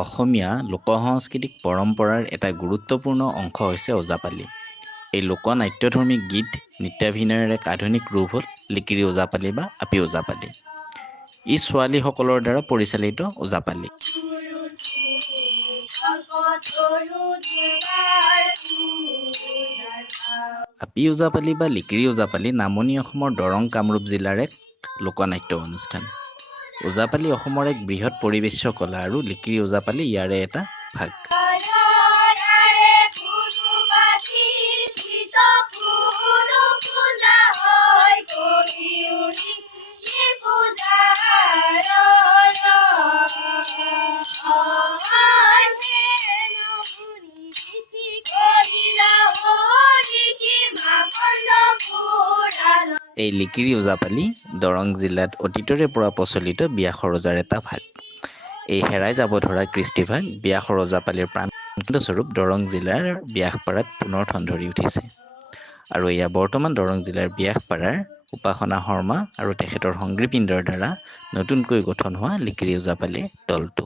অসমীয়া লোকসাংস্কৃতিক পৰম্পৰাৰ এটা গুৰুত্বপূৰ্ণ অংশ হৈছে ওজাপালি। এই লোকনাট্যধৰ্মী গীত নৃত্যাভিনয়ৰ এক আধুনিক ৰূপ হ'ল লিকিৰি ওজাপালি বা আপী ওজাপালি। ই ছোৱালীসকলৰ দ্বাৰা পৰিচালিত ওজাপালি। আপী ওজাপালি বা লিকিৰি ওজাপালি নামনি অসমৰ দৰং কামৰূপ জিলাৰ এক লোকনাট্য অনুষ্ঠান। ওজাপালি অসমৰ এক বৃহৎ পৰিবেশ্য কলা আৰু লিকিৰি ওজাপালি ইয়াৰে এটা ভাগ। এই লিকিৰি ওজাপালি দৰং জিলাত অতীতৰে পৰা প্ৰচলিত বিয়া সৰজাৰ এটা ভাগ। এই হেৰাই যাব ধৰা কৃষ্টিভাগ বিয়া সৰজাপালিৰ প্ৰাণস্বৰূপ দৰং জিলাৰ ব্যাসপাৰাত পুনৰ ঠন ধৰি উঠিছে। আৰু এয়া বৰ্তমান দৰং জিলাৰ ব্যাসপাৰাৰ উপাসনা শৰ্মা আৰু তেখেতৰ সংগীবৃন্দৰ দ্বাৰা নতুনকৈ গঠন হোৱা লিকিৰি ওজাপালিৰ দলটো।